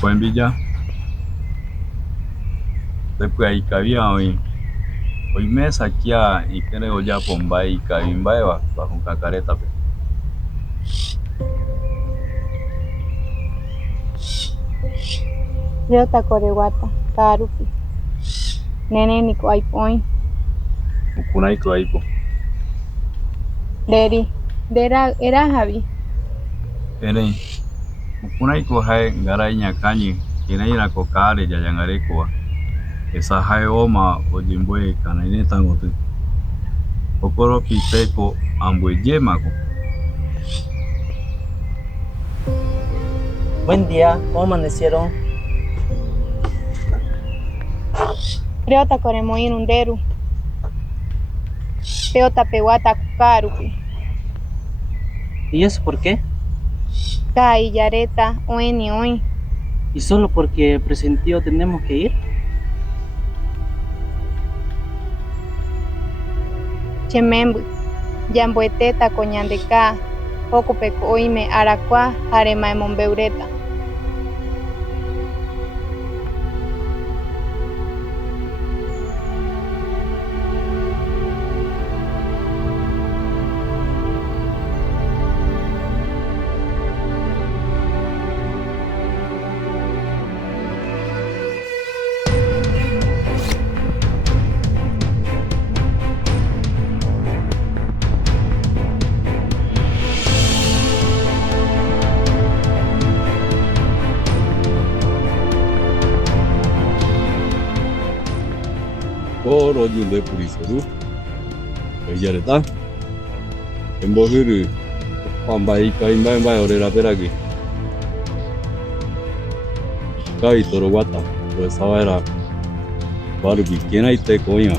Buen Villa, después ahí cabía hoy me saquía y creo ya Bombay y Cabimba bajo un cacareta. Ryota korewata kaarupi néneniko aipo'ỹ Mukunaiko ahí, po. ndéri nderáhavi Erei, Mukunaiko jae ngarai ñakañy kireírako ka'áre jajangarekova. Esa jae óma ojemboe karãireta gotyo. Jokorofipeko ambuejémako. Buen día, ¿cómo amanecieron? Ryota koremoirũ ndéru peotapeguáta ku ka'arupi ¿Y eso por qué? ka'aijareta oĩni oĩ ¿Y solo porque presentió tenemos que ir? chemémby jamboetétako ñandeká hókopeko oime arakua ha remaemombe'uréta. Koro yunde puriseru. Ejareta. Embohuru. Bombay Cabimba orera peraki. Kai Torowata. Pues esa era Barbie. ¿Quién hay te coña?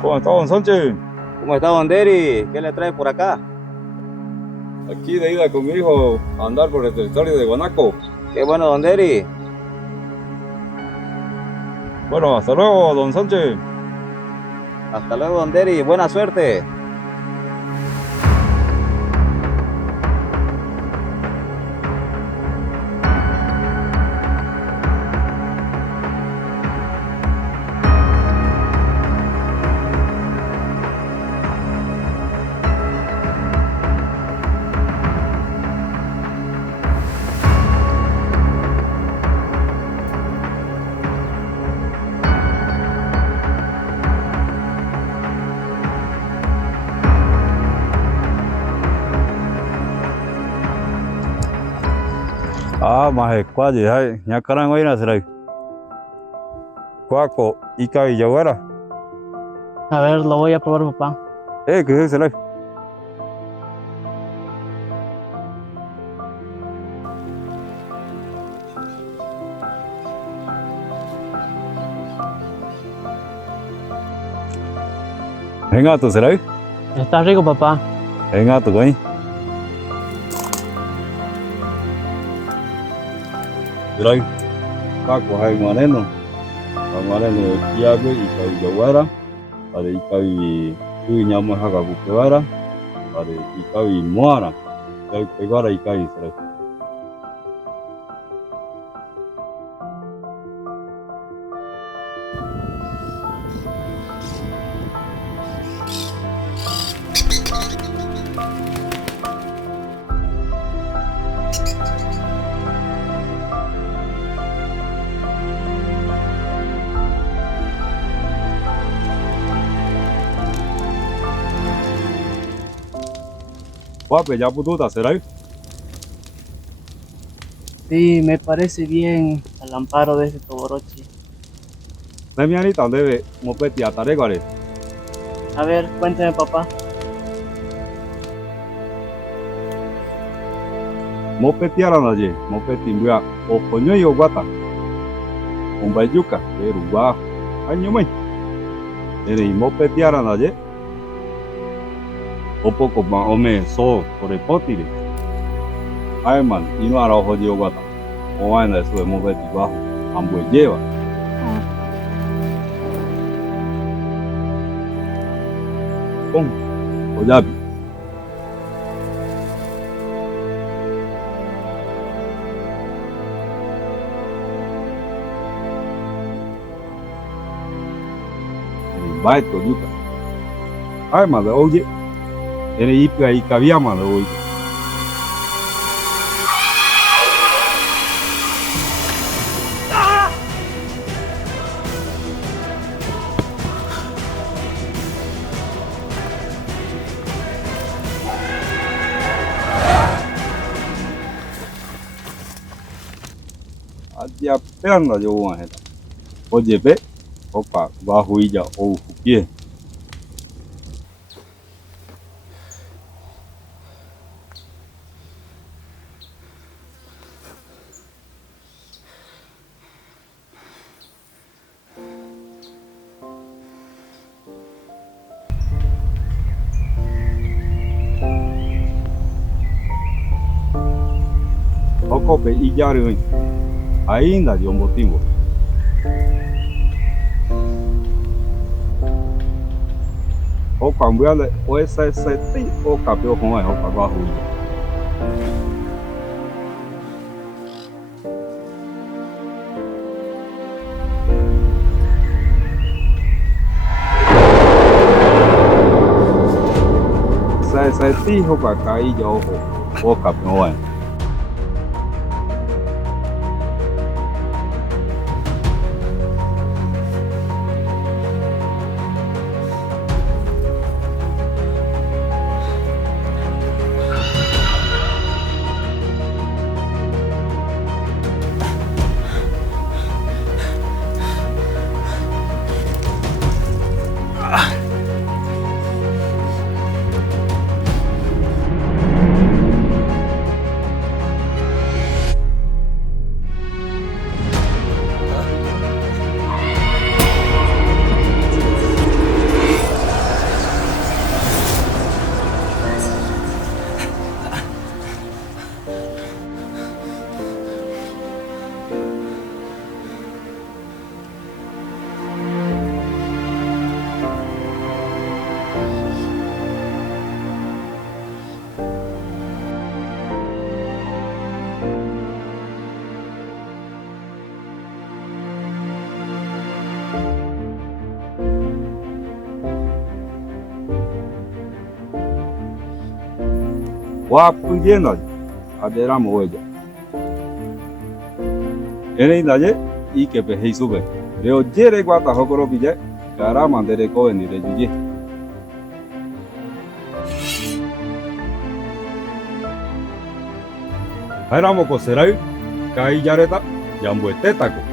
¿Cómo está, don Sánchez? ¿Cómo está, don Deri? ¿Qué le trae por acá? Aquí de ida con mi hijo a andar por el territorio de Guanaco. Qué bueno, don Deri. Bueno, hasta luego, don Sánchez. Hasta luego, don Deri. Buena suerte. Ah, maje, cualle, ay, ya carango ahí será. Cuaco, y cabillaguara. A ver, lo voy a probar, papá. ¿Qué es será? Venga, tú será. Está rico, papá. Venga, tú, güey. Será. Cuaco, ay, mareno. Mareno, yabe, y cabillaguara. Para y cabi, tú ñamos a cabuquevara. Para y cabi moara. Pegara y cabi será. Guape, ya pututa, será. Sí, me parece bien al amparo de este Toborochi. Nemianita debe mopeti ataregare. A ver, cuénteme, papá. Mopeti aranaye, mopeti mbua, o coño y guata. Un bayuca, pero va, año mai. Ere mopeti aranaye. O poco más o menos, so, por el potire. Ay, man, y no hará ojo de guata. O vaina eso de mover bajo. Ambos lleva. Pum. O ya. Baito yuta. Ay, man, oye. Ene ipa y cabía, man, oye. Adia perna yo wan heta. Oye be, opa, bajo illa o pie. Oko be illa re ainda de un motivo. O cambiarle o ese o cambio con el o bajo illa. Sai tiho para cair yo o cambio. Wapu lleno, adera moella. Ene indaye y que peje sube. Reo jere guata hokoro pille, cara mandere ko en dire yuye. Hairamo ko serai, kai yareta, jambo etetaco.